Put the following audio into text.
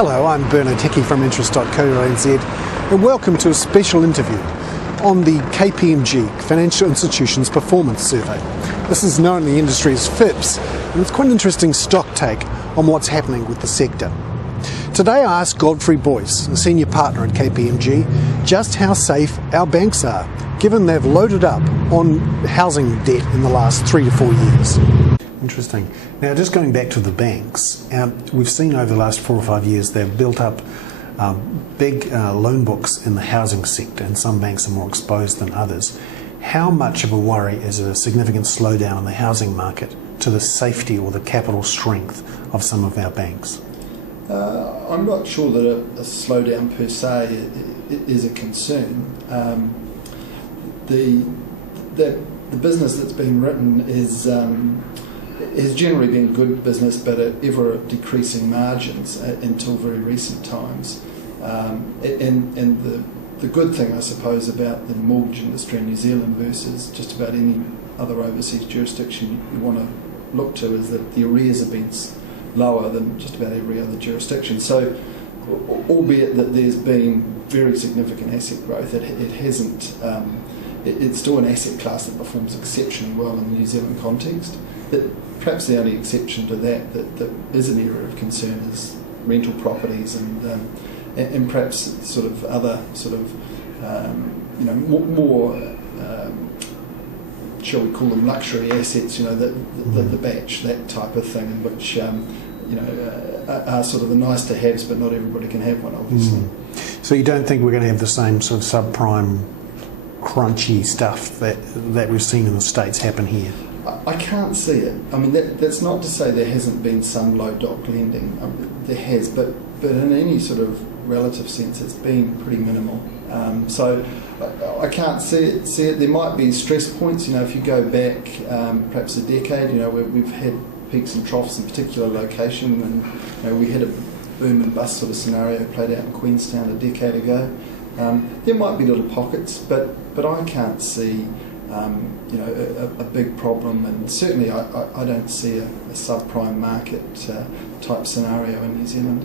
Hello, I'm Hickey from interest.co.nz and welcome to a special interview on the KPMG Financial Institutions Performance Survey. This is known in the industry as FIPS, and it's quite an interesting stock take on what's happening with the sector. Today I asked Godfrey Boyce, a senior partner at KPMG, just how safe our banks are, given they've loaded up on housing debt in the last 3 to 4 years. Interesting. Now, just going back to the banks, we've seen over the last 4 or 5 years they've built up big loan books in the housing sector, and some banks are more exposed than others. How much of a worry is a significant slowdown in the housing market to the safety or the capital strength of some of our banks? I'm not sure that a slowdown per se is a concern. The business that's been written has generally been good business, but at ever decreasing margins until very recent times. And the good thing, I suppose, about the mortgage industry in New Zealand versus just about any other overseas jurisdiction you want to look to is that the arrears have been lower than just about every other jurisdiction. So, albeit that there's been very significant asset growth, it hasn't. It's still an asset class that performs exceptionally well in the New Zealand context. Perhaps the only exception to that is an area of concern is rental properties and perhaps sort of other sort of more shall we call them luxury assets, the batch, that type of thing, which are sort of the nice to haves, but not everybody can have one, obviously. So you don't think we're going to have the same sort of subprime crunchy stuff that we've seen in the States happen here? I can't see it. I mean, that's not to say there hasn't been some low doc lending. There has, but in any sort of relative sense, it's been pretty minimal. So I can't see it. There might be stress points. If you go back perhaps a decade, where we've had peaks and troughs in a particular location, and we had a boom and bust sort of scenario played out in Queenstown a decade ago. There might be little pockets, but I can't see a big problem, and certainly I don't see a subprime market type scenario in New Zealand.